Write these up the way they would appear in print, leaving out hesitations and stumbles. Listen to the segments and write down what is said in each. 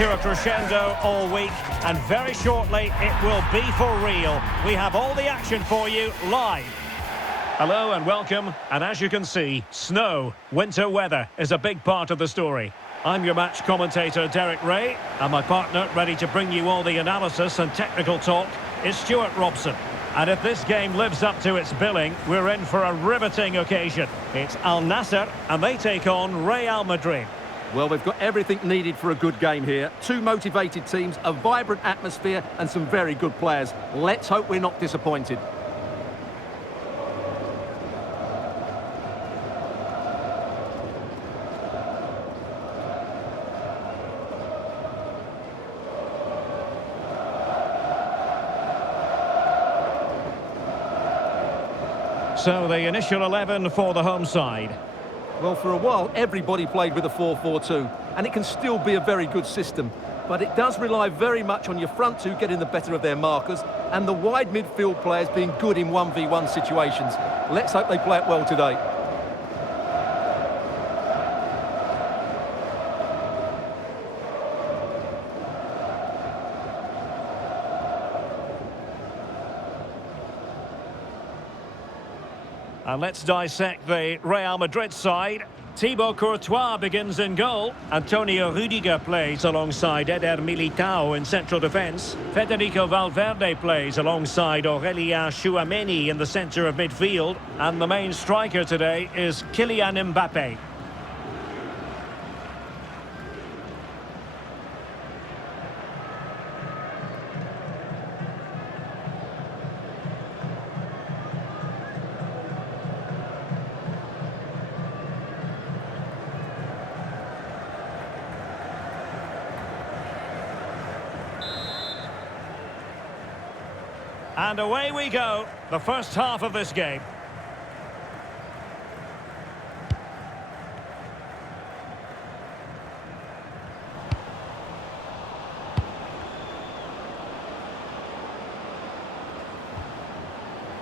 to a crescendo all week, and very shortly it will be for real. We have all the action for you live. Hello and welcome, and as you can see, snow, winter weather is a big part of the story. I'm your match commentator Derek Ray, and my partner ready to bring you all the analysis and technical talk is Stuart Robson. And if this game lives up to its billing, we're in for a riveting occasion. It's Al Nassr, and they take on Real Madrid. Well, they've got everything needed for a good game here. Two motivated teams, a vibrant atmosphere, and some very good players. Let's hope we're not disappointed. So the initial 11 for the home side. Well, for a while, everybody played with a 4-4-2, and it can still be a very good system. But it does rely very much on your front two getting the better of their markers, and the wide midfield players being good in 1v1 situations. Let's hope they play it well today. And let's dissect the Real Madrid side. Thibaut Courtois begins in goal. Antonio Rüdiger plays alongside Eder Militao in central defence. Federico Valverde plays alongside Aurélien Tchouameni in the centre of midfield. And the main striker today is Kylian Mbappé. And away we go, the first half of this game.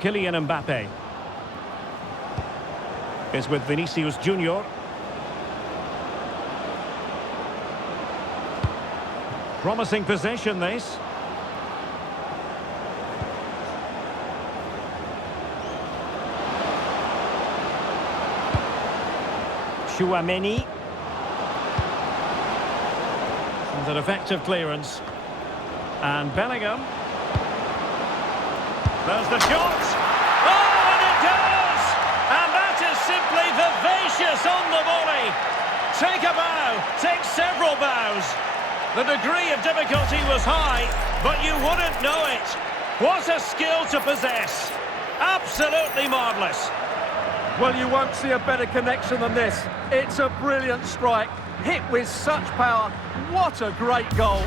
Kylian Mbappé is with Vinicius Junior. Promising possession this. Tchouameni. And an effective clearance. And Bellingham. There's the shot. Oh, and it does! And that is simply vivacious on the volley. Take a bow, take several bows. The degree of difficulty was high, but you wouldn't know it. What a skill to possess. Absolutely marvellous. Well, you won't see a better connection than this. It's a brilliant strike, hit with such power. What a great goal.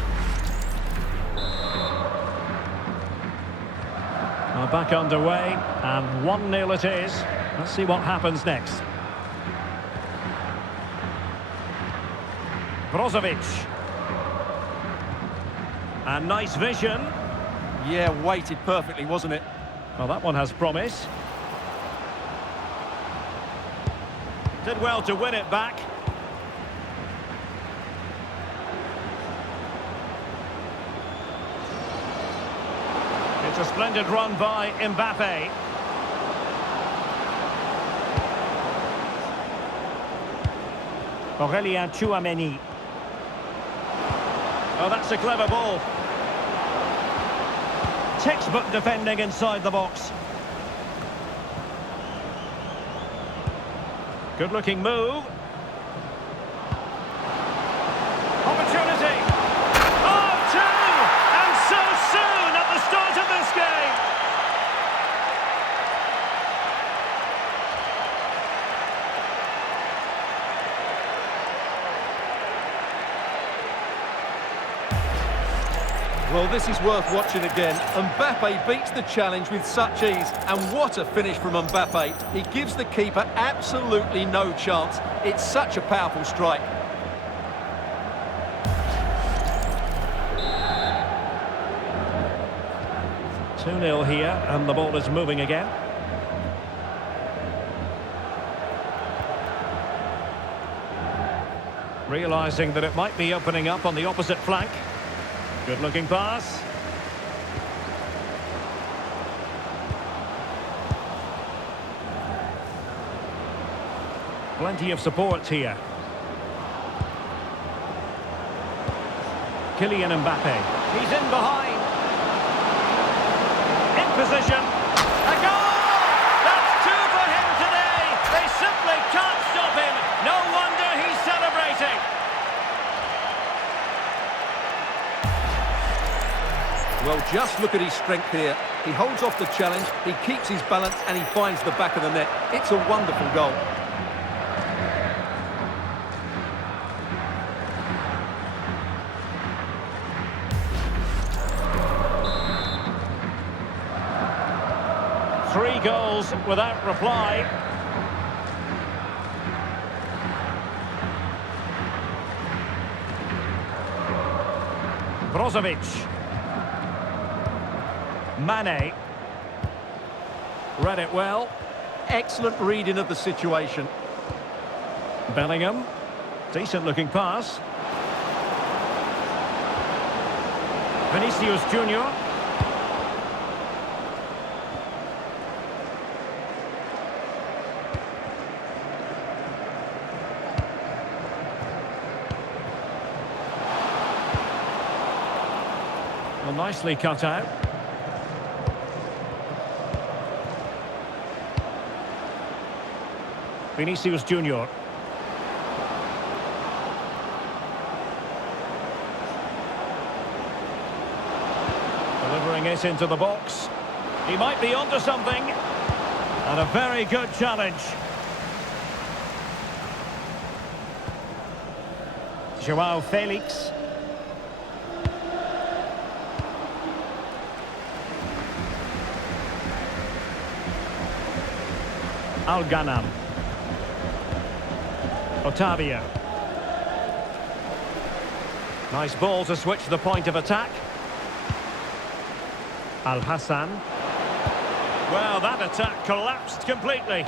Well, back underway, and 1-0 it is. Let's see what happens next. Brozovic. And nice vision. Yeah, weighted perfectly, wasn't it? Well, that one has promise. Did well to win it back. It's a splendid run by Mbappé. Aurélien Tchouameni. Oh, that's a clever ball. Textbook defending inside the box. Good-looking move. Opportunity. Oh, two! And so soon at the start of this game. Well, this is worth watching again. Mbappé beats the challenge with such ease, and what a finish from Mbappé. He gives the keeper absolutely no chance. It's such a powerful strike. Two 2-0 here, and the ball is moving again. Realising that it might be opening up on the opposite flank. Good looking pass. Plenty of support here. Kylian Mbappé. He's in behind. In position. A goal! That's two for him today. They simply can't stop him. No wonder he's celebrating. Well, just look at his strength here. He holds off the challenge, he keeps his balance, and he finds the back of the net. It's a wonderful goal. Three goals without reply. Brozovic. Mane. Read it well. Excellent reading of the situation. Bellingham. Decent looking pass. Vinicius Junior. Well, nicely cut out. Vinicius Junior. Delivering it into the box. He might be onto something. And a very good challenge. Joao Felix. Al Nassr. Otavio. Nice ball to switch the point of attack. Al Hassan. Well, that attack collapsed completely.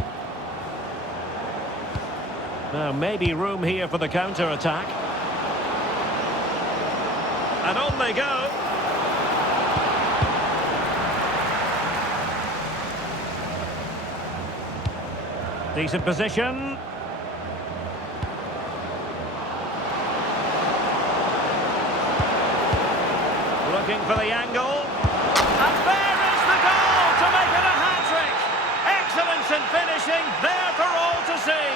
Now, maybe room here for the counter-attack. And on they go. Decent position. Looking for the angle. And there is the goal to make it a hat-trick. Excellence in finishing, there for all to see.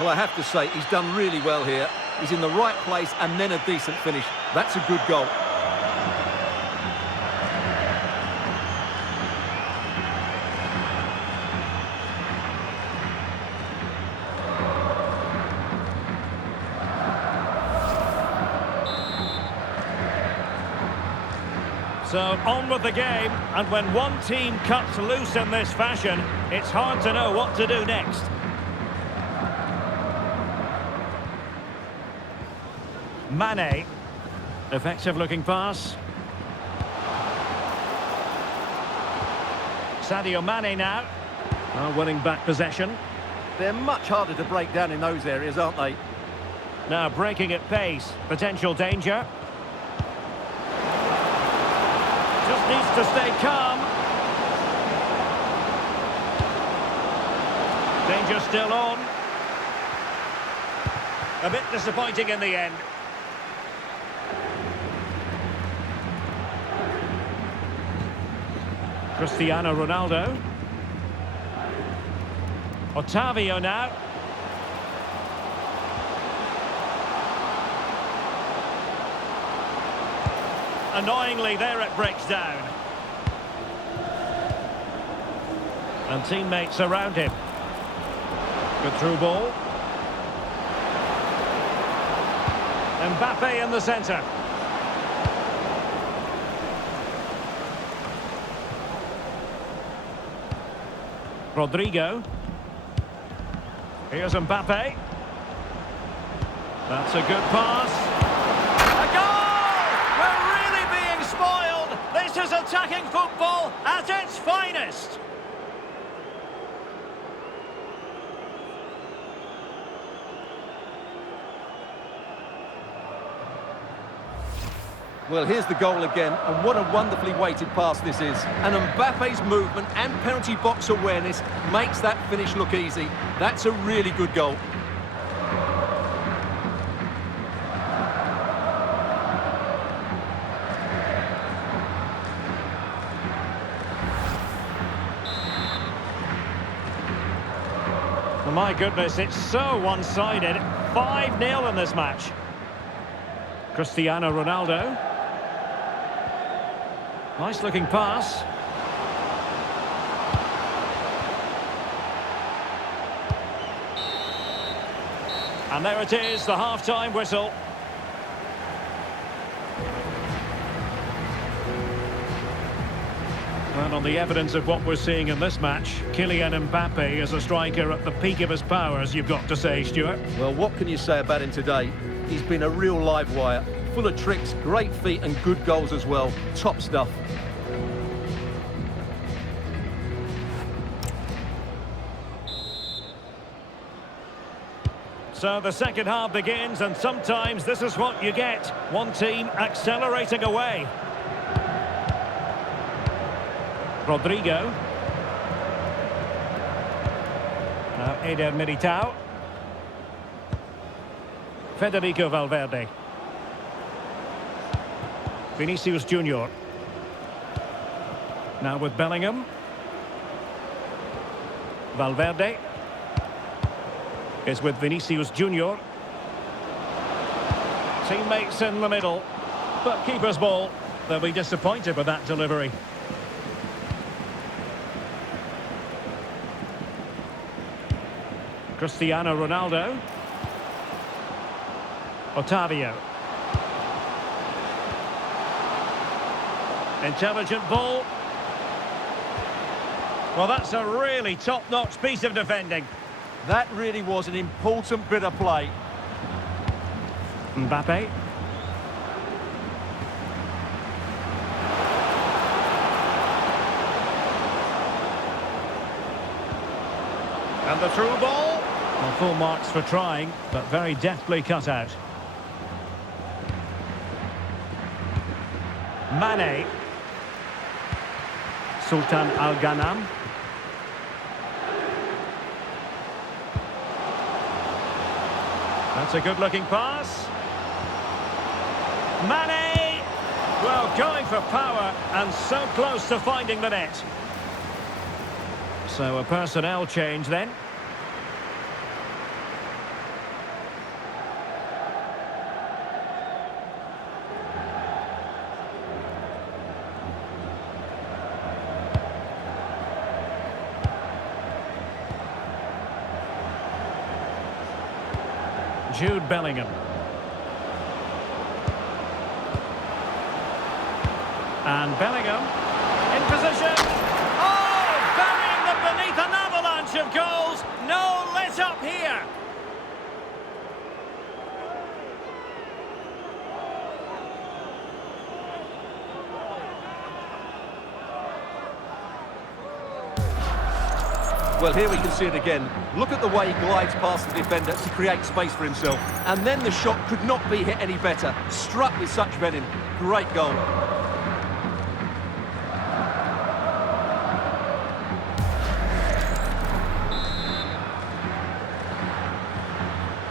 Well, I have to say, he's done really well here. He's in the right place and then a decent finish. That's a good goal. So, on with the game, and when one team cuts loose in this fashion, it's hard to know what to do next. Mane. Effective looking pass. Sadio Mane now. Winning back possession. They're much harder to break down in those areas, aren't they? Now breaking at pace. Potential danger. Just needs to stay calm. Danger still on. A bit disappointing in the end. Cristiano Ronaldo. Otavio now. Annoyingly, there it breaks down. And teammates around him. Good through ball. Mbappé in the centre. Rodrigo. Here's Mbappé. That's a good pass. A goal! We're really being spoiled. This is attacking football at its finest. Well, here's the goal again, and what a wonderfully weighted pass this is. And Mbappe's movement and penalty box awareness makes that finish look easy. That's a really good goal. Well, my goodness, it's so one-sided. 5-0 in this match. Cristiano Ronaldo. Nice looking pass. And there it is, the half-time whistle. And on the evidence of what we're seeing in this match, Kylian Mbappé is a striker at the peak of his powers, you've got to say, Stuart. Well, what can you say about him today? He's been a real live wire. Full of tricks, great feet and good goals as well. Top stuff. So the second half begins, and sometimes this is what you get. One team accelerating away. Rodrigo. Now Eder Militao. Federico Valverde. Vinicius Junior. Now with Bellingham. Valverde is with Vinicius Junior. Teammates in the middle, but keeper's ball. They'll be disappointed with that delivery. Cristiano Ronaldo. Otavio. Intelligent ball. Well, that's a really top-notch piece of defending. That really was an important bit of play. Mbappé. And the through ball. Well, full marks for trying, but very deftly cut out. Mane. Sultan Al-Ghanam. That's a good-looking pass. Mane! Well, going for power and so close to finding the net. So a personnel change then. Jude Bellingham. And Bellingham in position. Oh, burying them beneath an avalanche of goals. No let up here. Well, here we can see it again. Look at the way he glides past the defender to create space for himself. And then the shot could not be hit any better. Struck with such venom. Great goal.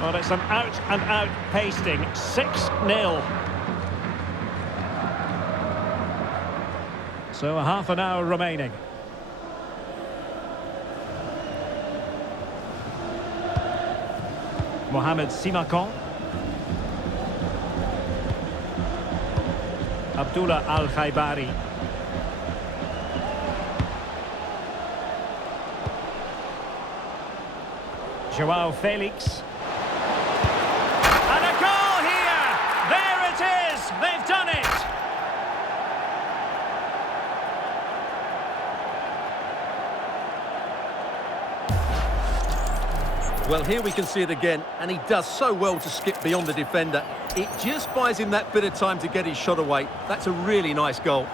Well, it's an out-and-out pasting. 6-0. So a half an hour remaining. Mohamed Simakan. Abdullah Al-Khaibari. Joao Felix. And a goal here! There it is! They've done it! Well, here we can see it again, and he does so well to skip beyond the defender. It just buys him that bit of time to get his shot away. That's a really nice goal.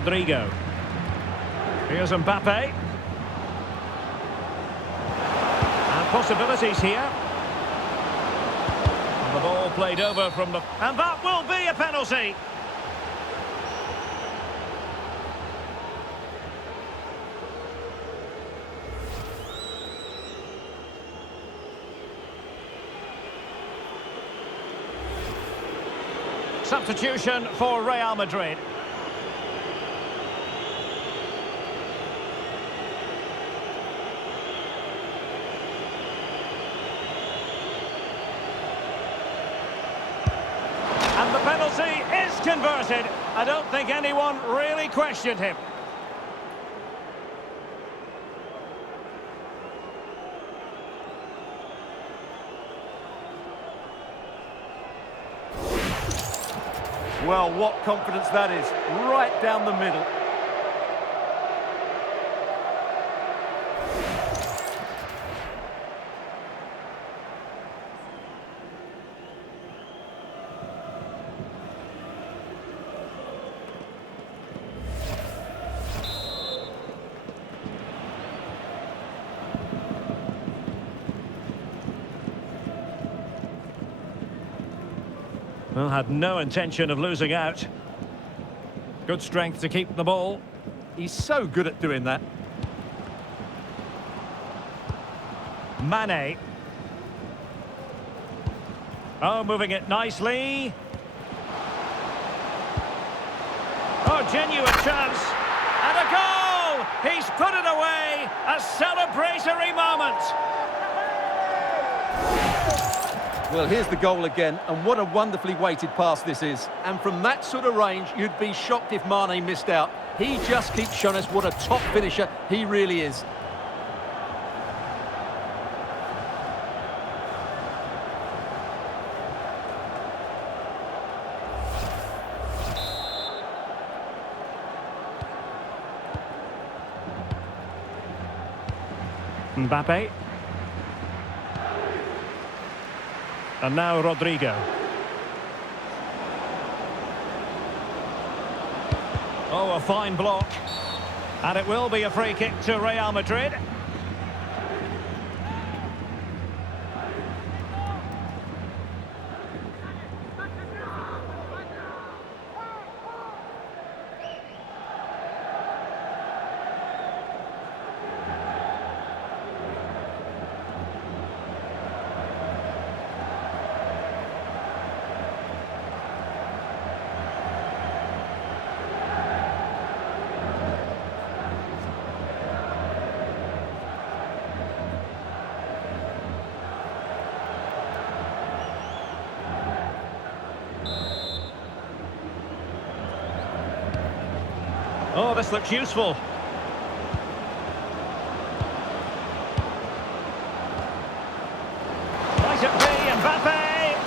Rodrigo. Here's Mbappé. And possibilities here. And the ball played over from the... And that will be a penalty! Substitution for Real Madrid. And the penalty is converted. I don't think anyone really questioned him. Well, what confidence that is. Right down the middle. Well, had no intention of losing out. Good strength to keep the ball. He's so good at doing that. Mane. Oh, moving it nicely. Oh, genuine chance. And a goal! He's put it away. A celebratory moment. Well, here's the goal again, and what a wonderfully weighted pass this is. And from that sort of range, you'd be shocked if Mane missed out. He just keeps showing us what a top finisher he really is. Mbappé. And now Rodrigo. Oh, a fine block. And it will be a free kick to Real Madrid. Oh, this looks useful. Might it be Mbappé?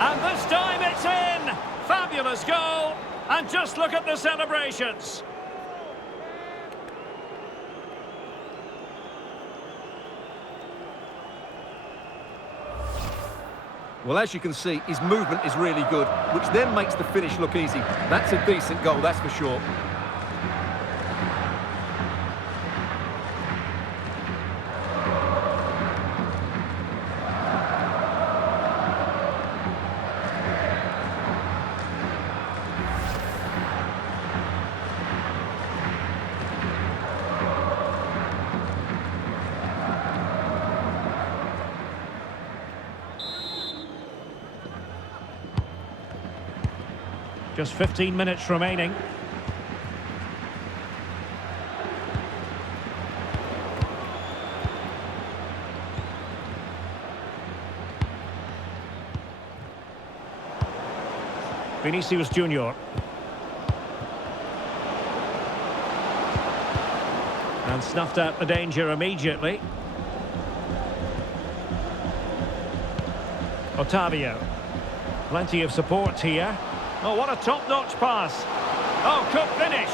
And this time it's in! Fabulous goal! And just look at the celebrations. Well, as you can see, his movement is really good, which then makes the finish look easy. That's a decent goal, that's for sure. Just 15 minutes remaining. Vinicius Junior. And snuffed out the danger immediately. Otavio. Plenty of support here. Oh, what a top-notch pass. Oh, good finish.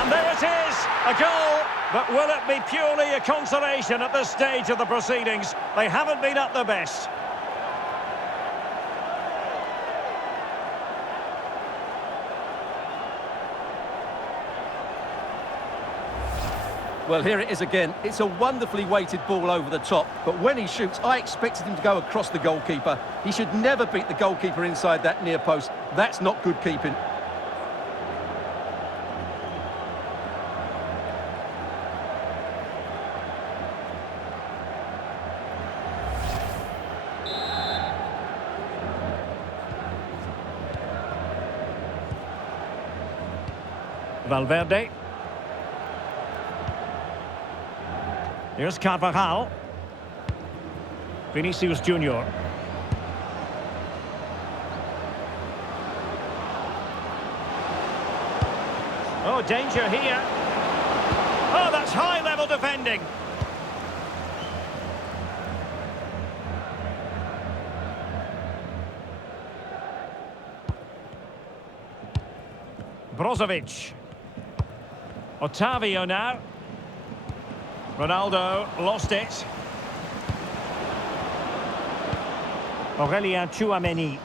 And there it is, a goal. But will it be purely a consolation at this stage of the proceedings? They haven't been at their best. Well, here it is again. It's a wonderfully weighted ball over the top, but when he shoots, I expected him to go across the goalkeeper. He should never beat the goalkeeper inside that near post. That's not good keeping. Valverde. Here's Carvajal. Vinicius Junior. Oh, danger here. Oh, that's high-level defending. Brozovic. Otavio now. Ronaldo lost it. Aurelien Tchouameni.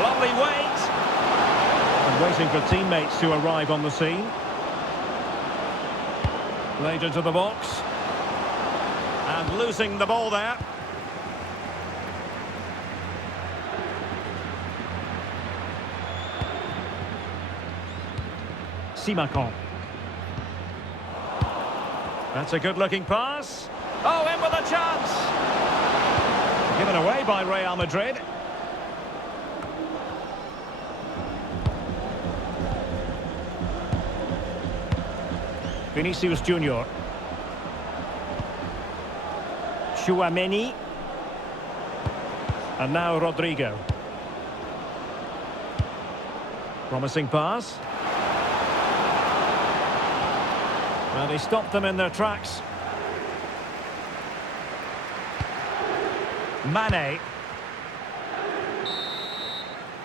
Lovely wait. And waiting for teammates to arrive on the scene. Played into the box. And losing the ball there. Simakon. That's a good-looking pass. Oh, in with a chance. Given away by Real Madrid. Vinicius Junior. Tchouameni. And now Rodrigo. Promising pass. Well, he stopped them in their tracks. Mane.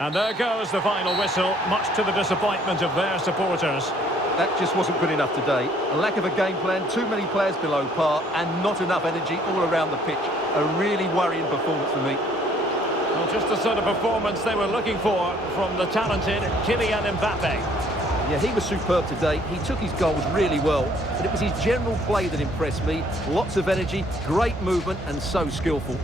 And there goes the final whistle, much to the disappointment of their supporters. That just wasn't good enough today. A lack of a game plan, too many players below par, and not enough energy all around the pitch. A really worrying performance for me. Well, just the sort of performance they were looking for from the talented Kylian Mbappé. Yeah, he was superb today. He took his goals really well, but it was his general play that impressed me. Lots of energy, great movement, and so skillful.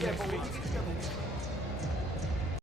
Yeah,